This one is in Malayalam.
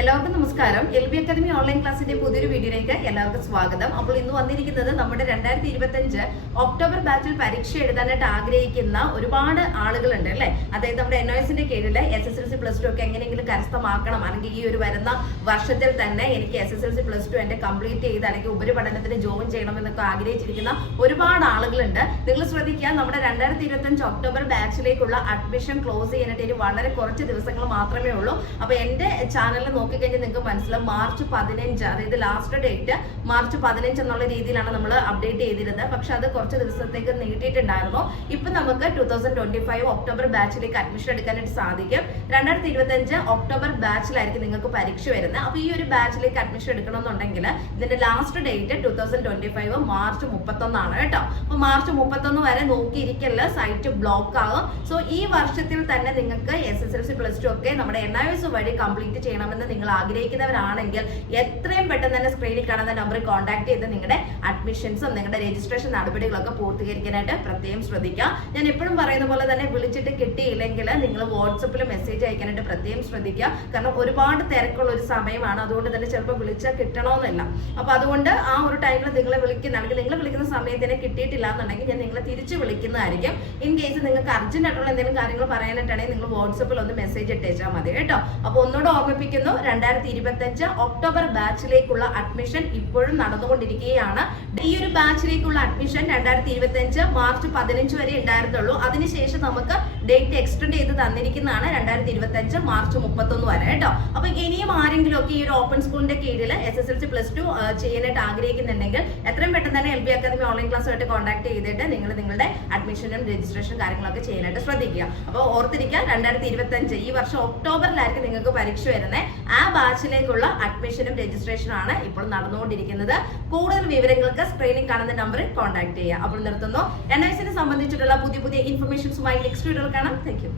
എല്ലാവർക്കും നമസ്കാരം. LB അക്കാദമി ഓൺലൈൻ ക്ലാസിന്റെ പുതിയൊരു വീഡിയോയിലേക്ക് എല്ലാവർക്കും സ്വാഗതം. അപ്പോൾ ഇന്ന് വന്നിരിക്കുന്നത് നമ്മുടെ 2025 ഒക്ടോബർ ബാച്ചിൽ പരീക്ഷ എഴുതാനായിട്ട് ആഗ്രഹിക്കുന്ന ഒരുപാട് ആളുകളുണ്ട് അല്ലെ. അതായത് നമ്മുടെ NOSന്റെ കീഴിൽ SSLC +2 ഒക്കെ എങ്ങനെയെങ്കിലും കരസ്ഥമാക്കണം, അല്ലെങ്കിൽ ഈ ഒരു വരുന്ന വർഷത്തിൽ തന്നെ എനിക്ക് SSLC +2 എന്റെ കംപ്ലീറ്റ് ചെയ്ത് അല്ലെങ്കിൽ ഉപരിപഠനത്തിന് ജോയിൻ ചെയ്യണം എന്നൊക്കെ ആഗ്രഹിച്ചിരിക്കുന്ന ഒരുപാട് ആളുകളുണ്ട്. നിങ്ങൾ ശ്രദ്ധിക്കുക, നമ്മുടെ 2025 ഒക്ടോബർ ബാച്ചിലേക്കുള്ള അഡ്മിഷൻ ക്ലോസ് ചെയ്യാനായിട്ട് ഇനി വളരെ കുറച്ച് ദിവസങ്ങൾ മാത്രമേ ഉള്ളൂ. അപ്പൊ എന്റെ ചാനലിൽ നോക്കിക്കഴിഞ്ഞാൽ നിങ്ങൾക്ക് മനസ്സിലാവും, മാർച്ച് 15, അതായത് ലാസ്റ്റ് ഡേറ്റ് മാർച്ച് 15 എന്നുള്ള രീതിയിലാണ് നമ്മൾ അപ്ഡേറ്റ് ചെയ്തിരുന്നത്. പക്ഷെ അത് കുറച്ച് ദിവസത്തേക്ക് നീട്ടിയിട്ടുണ്ടായിരുന്നു. ഇപ്പൊ നമുക്ക് 2025 ഒക്ടോബർ ബാച്ചിലേക്ക് അഡ്മിഷൻ എടുക്കാനായിട്ട് സാധിക്കും. 2025 ഒക്ടോബർ ബാച്ചിലായിരിക്കും നിങ്ങൾക്ക് പരീക്ഷ വരുന്നത്. അപ്പൊ ഈ ഒരു ബാച്ചിലേക്ക് അഡ്മിഷൻ എടുക്കണമെന്നുണ്ടെങ്കിൽ ഇതിന്റെ ലാസ്റ്റ് ഡേറ്റ് 2025 മാർച്ച് 31 ആണ് കേട്ടോ. അപ്പൊ മാർച്ച് 31 വരെ നോക്കിയിരിക്കല്ല, സൈറ്റ് ബ്ലോക്ക് ആകും. സോ ഈ വർഷത്തിൽ തന്നെ നിങ്ങൾക്ക് SSLC +2 ഒക്കെ നമ്മുടെ NIOS വഴി കംപ്ലീറ്റ് ചെയ്യണമെന്ന് നിങ്ങൾ ആഗ്രഹിക്കുന്നവരാണെങ്കിൽ എത്രയും പെട്ടെന്ന് തന്നെ സ്ക്രീനിൽ കാണുന്ന നമ്പറിൽ കോൺടാക്ട് ചെയ്ത് നിങ്ങളുടെ അഡ്മിഷൻസും നിങ്ങളുടെ രജിസ്ട്രേഷൻ നടപടികളൊക്കെ പൂർത്തീകരിക്കാനായിട്ട് പ്രത്യേകം ശ്രദ്ധിക്കുക. ഞാൻ എപ്പോഴും പറയുന്ന പോലെ തന്നെ വിളിച്ചിട്ട് കിട്ടിയില്ലെങ്കിൽ നിങ്ങൾ വാട്സപ്പിൽ മെസ്സേജ് അയക്കാനായിട്ട് പ്രത്യേകം ശ്രദ്ധിക്കുക. കാരണം ഒരുപാട് തിരക്കുള്ള ഒരു സമയമാണ്. അതുകൊണ്ട് തന്നെ ചിലപ്പോൾ വിളിച്ചാൽ കിട്ടണമെന്നില്ല. അപ്പൊ അതുകൊണ്ട് ആ ഒരു ടൈമിൽ നിങ്ങളെ വിളിക്കുന്ന, അല്ലെങ്കിൽ നിങ്ങൾ വിളിക്കുന്ന സമയത്തിന് കിട്ടിയിട്ടില്ല എന്നുണ്ടെങ്കിൽ ഞാൻ നിങ്ങളെ തിരിച്ച് വിളിക്കുന്നതായിരിക്കും. ഇൻ കേസ് നിങ്ങൾക്ക് അർജന്റ് ആയിട്ടുള്ള എന്തെങ്കിലും കാര്യങ്ങൾ പറയാനായിട്ടാണെങ്കിൽ നിങ്ങൾ വാട്സപ്പിൽ ഒന്ന് മെസ്സേജ് ഇട്ടേച്ചാൽ മതി കേട്ടോ. അപ്പൊ ഒന്നുകൂടെ ഓർമ്മിപ്പിക്കുന്നു, 2025 ഒക്ടോബർ ബാച്ചിലേക്കുള്ള അഡ്മിഷൻ ഇപ്പോഴും നടന്നുകൊണ്ടിരിക്കുകയാണ്. ഈ ഒരു ബാച്ചിലേക്കുള്ള അഡ്മിഷൻ 2025 മാർച്ച് 15 വരെ ഉണ്ടായിരുന്നുള്ളൂ. അതിനുശേഷം നമുക്ക് ഡേറ്റ് എക്സ്റ്റെൻഡ് ചെയ്ത് തന്നിരിക്കുന്നതാണ് 2025 മാർച്ച് 31 വരെ കേട്ടോ. അപ്പൊ ഇനിയും ആരെങ്കിലും ഒക്കെ ഈ ഒരു ഓപ്പൺ സ്കൂളിന്റെ കീഴിൽ SSLC +2 ചെയ്യാനായിട്ട് ആഗ്രഹിക്കുന്നുണ്ടെങ്കിൽ എത്രയും പെട്ടെന്ന് തന്നെ LB അക്കാദമി ഓൺലൈൻ ക്ലാസ്സുമായിട്ട് കോൺടാക്ട് ചെയ്തിട്ട് നിങ്ങൾ നിങ്ങളുടെ അഡ്മിഷനും രജിസ്ട്രേഷൻ കാര്യങ്ങളൊക്കെ ചെയ്യാനായിട്ട് ശ്രദ്ധിക്കുക. അപ്പോൾ ഓർത്തിരിക്കുക, 2025 ഈ വർഷം ഒക്ടോബറിലായിരിക്കും നിങ്ങൾക്ക് പരീക്ഷ വരുന്നത്. ആ ബാച്ചിലേക്കുള്ള അഡ്മിഷനും രജിസ്ട്രേഷനും ആണ് ഇപ്പോൾ നടന്നുകൊണ്ടിരിക്കുന്നത്. കൂടുതൽ വിവരങ്ങൾക്ക് സ്ക്രീനിൽ കാണുന്ന നമ്പറിൽ കോൺടാക്ട് ചെയ്യുക. അപ്പോൾ നിർത്തുന്നു. NIOSനെ സംബന്ധിച്ചിട്ടുള്ള പുതിയ ഇൻഫർമേഷൻസുമായി നെക്സ്റ്റ് വീഡിയോയിൽ കാണാം. Thank you.